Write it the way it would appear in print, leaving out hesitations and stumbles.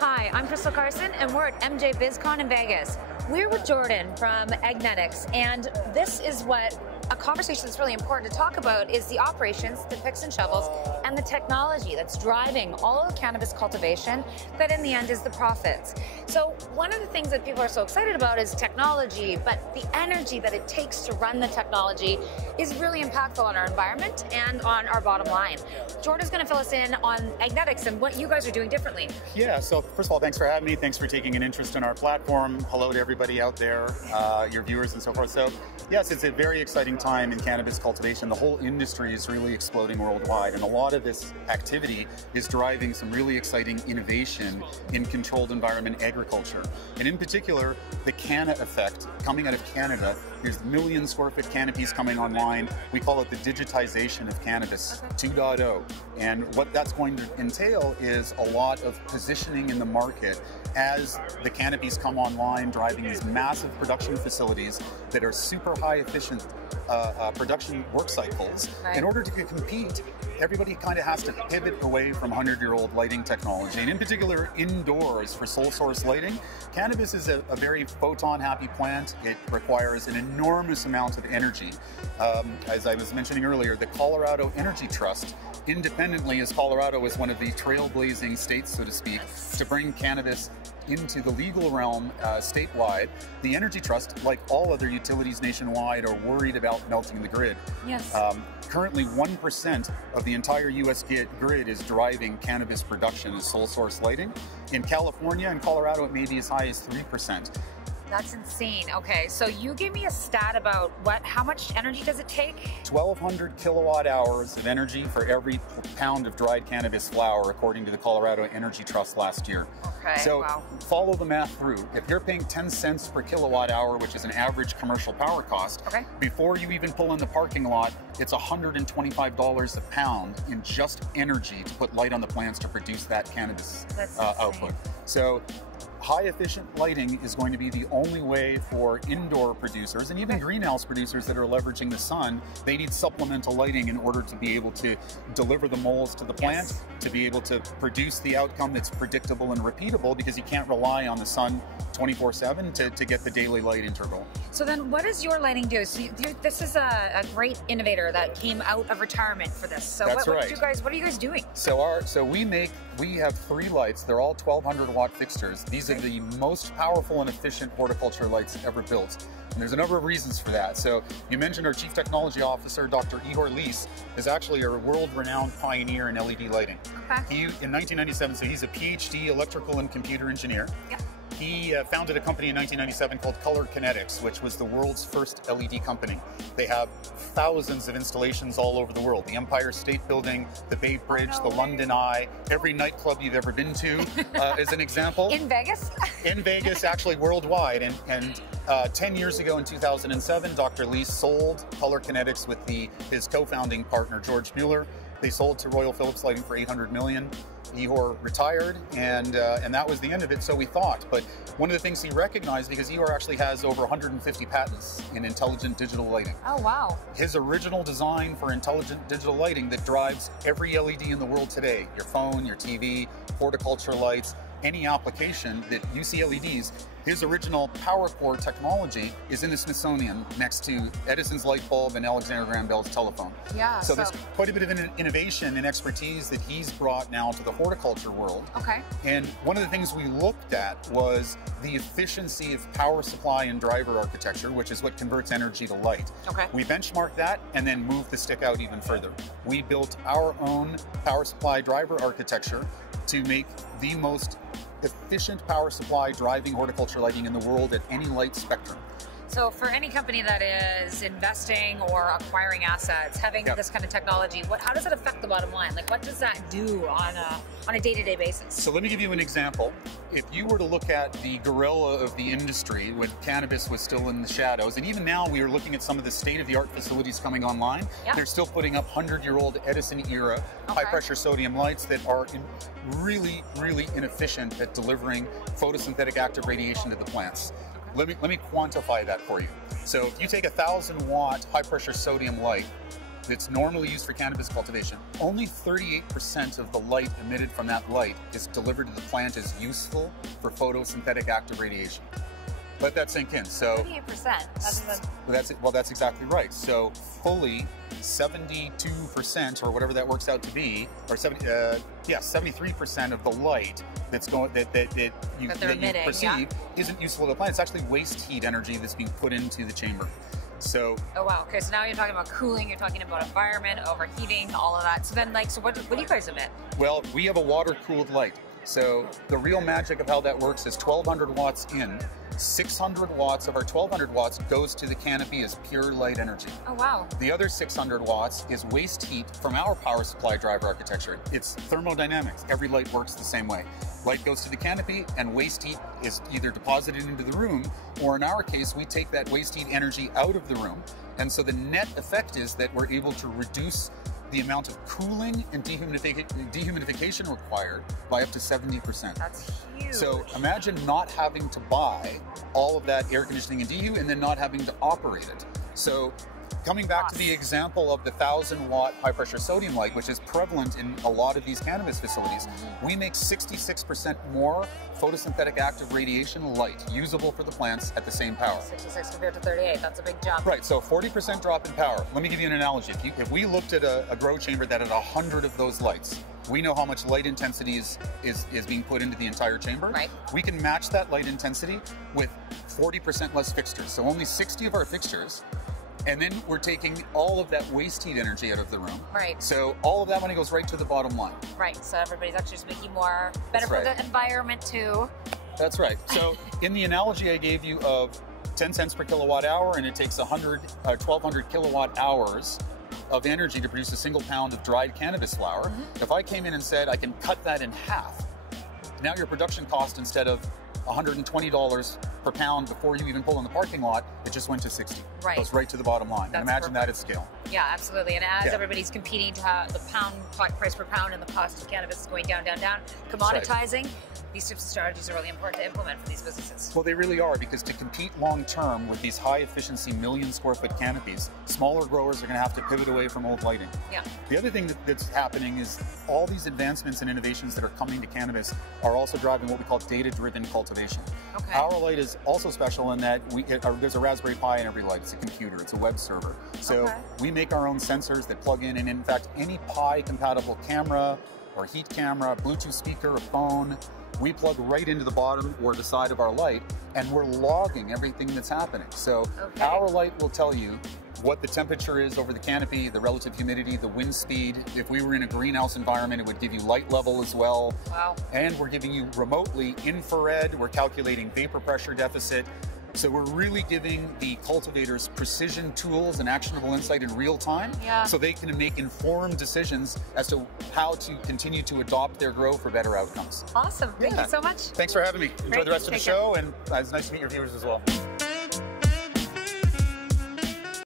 Hi, I'm Crystal Carson, and we're at MJ BizCon in Vegas. We're with Jordan from Agnetix, and this is what a conversation that's really important to talk about is the operations, the picks and shovels, and the technology that's driving all of cannabis cultivation that in the end is the profits. So one of the things that people are so excited about is technology, but the energy that it takes to run the technology is really impactful on our environment and on our bottom line. Jordan's going to fill us in on Agnetix and what you guys are doing differently. Yeah, so first of all, thanks for having me. Thanks for taking an interest in our platform. Hello to everybody out there, your viewers and so forth. So yes, it's a very exciting time in cannabis cultivation. The whole industry is really exploding worldwide, and a lot of this activity is driving some really exciting innovation in controlled environment agriculture. And in particular, the canna effect coming out of Canada. There's million square foot canopies coming online. We call it the digitization of cannabis 2.0. And what that's going to entail is a lot of positioning in the market as the canopies come online, driving these massive production facilities that are super high efficient production work cycles. Right. In order to compete, everybody kind of has to pivot away from 100-year-old lighting technology, and in particular indoors for sole source lighting. Cannabis is a very photon-happy plant. It requires an enormous amount of energy. As I was mentioning earlier, the Colorado Energy Trust, independently, as Colorado is one of the trailblazing states, so to speak, to bring cannabis into the legal realm statewide. The Energy Trust, like all other utilities nationwide, are worried about melting the grid. Yes. Currently, 1% of the entire U.S. grid is driving cannabis production as sole source lighting. In California and Colorado, it may be as high as 3%. That's insane. Okay, so you gave me a stat about how much energy does it take? 1,200 kilowatt hours of energy for every pound of dried cannabis flower, according to the Colorado Energy Trust last year. Okay, so wow. Follow the math through. If you're paying 10 cents per kilowatt hour, which is an average commercial power cost, okay, before you even pull in the parking lot, it's $125 a pound in just energy to put light on the plants to produce that cannabis output. So high efficient lighting is going to be the only way for indoor producers and even greenhouse producers that are leveraging the sun. They need supplemental lighting in order to be able to deliver the moles to the plant, to be able to produce the outcome that's predictable and repeatable, because you can't rely on the sun 24/7 to get the daily light interval. So then what does your lighting do? So this is a great innovator that came out of retirement for this. So That's right. What are you guys doing? So we have 3 lights. They're all 1,200 watt fixtures. These are the most powerful and efficient horticulture lights ever built. And there's a number of reasons for that. So you mentioned our Chief Technology Officer, Dr. Igor Lis, is actually a world-renowned pioneer in LED lighting. Okay. He, in 1997, so he's a PhD electrical and computer engineer. Yep. He founded a company in 1997 called Cannabis, which was the world's first LED company. They have thousands of installations all over the world. The Empire State Building, the Bay Bridge, the London Eye, every nightclub you've ever been to is an example. In Vegas? In Vegas, actually worldwide. And 10 years ago in 2007, Dr. Lee sold Cannabis with his co-founding partner, George Mueller. They sold to Royal Philips Lighting for $800 million. Igor retired, and that was the end of it, so we thought. But one of the things he recognized, because Igor actually has over 150 patents in intelligent digital lighting. Oh, wow. His original design for intelligent digital lighting that drives every LED in the world today, your phone, your TV, horticulture lights, any application that you see LEDs, his original power core technology is in the Smithsonian next to Edison's light bulb and Alexander Graham Bell's telephone. Yeah. So there's quite a bit of innovation and expertise that he's brought now to the horticulture world. Okay. And one of the things we looked at was the efficiency of power supply and driver architecture, which is what converts energy to light. Okay. We benchmarked that and then moved the stick out even further. We built our own power supply driver architecture to make the most efficient power supply driving horticulture lighting in the world at any light spectrum. So for any company that is investing or acquiring assets, having this kind of technology, how does it affect the bottom line? Like, what does that do on a day-to-day basis? So let me give you an example. If you were to look at the gorilla of the industry when cannabis was still in the shadows, and even now we are looking at some of the state-of-the-art facilities coming online, they're still putting up 100-year-old Edison-era high-pressure sodium lights that are really, really inefficient at delivering photosynthetic active radiation to the plants. Let me quantify that for you. So if you take a 1,000 watt high pressure sodium light that's normally used for cannabis cultivation, only 38% of the light emitted from that light is delivered to the plant as useful for photosynthetic active radiation. Let that sink in. So 38%. that's exactly right. So fully 72% or whatever that works out to be, or 73% of the light that's going that you perceive isn't useful to the plant. It's actually waste heat energy that's being put into the chamber. So oh wow, okay, so now you're talking about cooling, you're talking about environment, overheating, all of that. So then so what do you guys emit? Well, we have a water cooled light. So the real magic of how that works is 1200 watts in, 600 watts of our 1200 watts goes to the canopy as pure light energy. Oh wow. The other 600 watts is waste heat from our power supply drive architecture. It's thermodynamics. Every light works the same way. Light goes to the canopy and waste heat is either deposited into the room, or in our case, we take that waste heat energy out of the room. And so the net effect is that we're able to reduce the amount of cooling and dehumidification required by up to 70%. That's huge. So imagine not having to buy all of that air conditioning and dehu and then not having to operate it. So coming back to the example of the 1,000-watt high-pressure sodium light, which is prevalent in a lot of these cannabis facilities, we make 66% more photosynthetic active radiation light usable for the plants at the same power. 66 compared to 38, that's a big jump. Right, so 40% drop in power. Let me give you an analogy. If we looked at a grow chamber that had 100 of those lights, we know how much light intensity is being put into the entire chamber. Right. We can match that light intensity with 40% less fixtures. So only 60 of our fixtures. And then we're taking all of that waste heat energy out of the room. Right. So all of that money goes right to the bottom line. Right. So everybody's actually just making more, better for the environment too. That's right. So in the analogy I gave you of 10 cents per kilowatt hour, and it takes 1,200 kilowatt hours of energy to produce a single pound of dried cannabis flower. If I came in and said I can cut that in half, now your production cost, instead of $120 per pound before you even pull in the parking lot, it just went to 60. Right. Goes right to the bottom line. That's and imagine that at scale. Yeah, absolutely. And as everybody's competing to have the price per pound and the cost of cannabis is going down, commoditizing, these types of strategies are really important to implement for these businesses. Well, they really are, because to compete long term with these high efficiency million-square-foot canopies, smaller growers are going to have to pivot away from old lighting. Yeah. The other thing that's happening is all these advancements and innovations that are coming to cannabis are also driving what we call data-driven cultivation. Okay. Our light is also special in that there's a Raspberry Pi in every light. It's a computer. It's a web server. So we make our own sensors that plug in, and in fact, any Pi-compatible camera or heat camera, Bluetooth speaker, a phone, we plug right into the bottom or the side of our light, and we're logging everything that's happening. So our light will tell you what the temperature is over the canopy, the relative humidity, the wind speed. If we were in a greenhouse environment, it would give you light level as well. Wow. And we're giving you remotely infrared. We're calculating vapor pressure deficit. So we're really giving the cultivators precision tools and actionable insight in real time, so they can make informed decisions as to how to continue to adopt their grow for better outcomes. Awesome. Thank you so much. Thanks for having me. Enjoy the rest of the show, and it's nice to meet your viewers as well.